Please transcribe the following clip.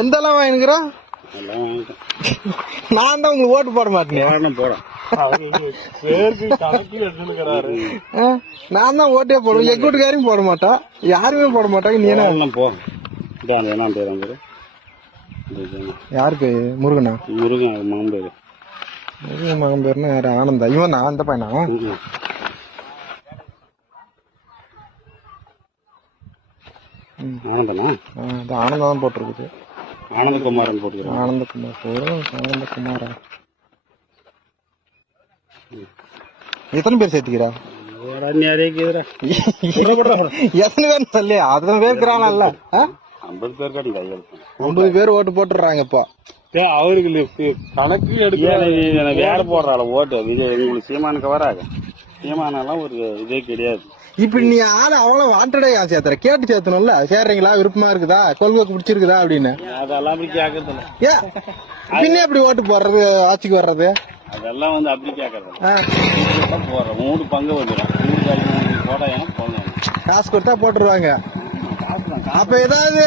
எந்தெல்லாம் வாங்கிக்கிறா? நான் தான் உங்களுக்கு ஓட்டு போட மாட்டேன். நான் தான் ஓட்டே போடுவேன். எங்க வீட்டுக்காரையும் போட மாட்டேன், யாருமே போட மாட்டாங்க. நீ என்ன போ? யாருக்கு? முருகனா? முருகன் மகன் பேரு. முருகன் மகன் பேருன்னா யாரு? ஆனந்தா? இவன் நான் அந்த பையனா? ஆனந்தனா? ஆனந்தா தான் போட்டிருக்குது. ஆனந்தகுமாரன் போட்டுக்கிறேன். ஆனந்தகுமாரா எத்தனை பேர் சேர்த்துக்கிறா? எத்தனை பேர் சொல்லி அத்தனை பேர் இருக்கிறாங்கல்ல. 50 பேர் 50 பேர் ஓட்டு போட்டுறாங்க இப்போ. அவருக்கு கணக்கு எடுக்க வேற போடுறாள் ஓட்டு. விஜய் உங்களுக்கு சீமானுக்கு வராது. சீமானெல்லாம் ஒரு இதே கிடையாது. இப்ப நீ ஆளு அவ்வளவு வாண்டடா சேர்த்துற, கேட்டு சேர்த்தணும்ல. சேர்றீங்களா, விருப்பமா இருக்குதா, கொள்கை பிடிச்சிருக்குதா அப்படின்னு. அதெல்லாம் அப்படி கேட்கறது. ஏன் பின்ன எப்படி ஓட்டு போடுறது, ஆட்சிக்கு வர்றது? அதெல்லாம் வந்து அப்படி கேட்கறது. போடுறோம் 3 பங்கு வந்துடும். காசு கொடுத்தா போட்டுருவாங்க. அப்ப ஏதாவது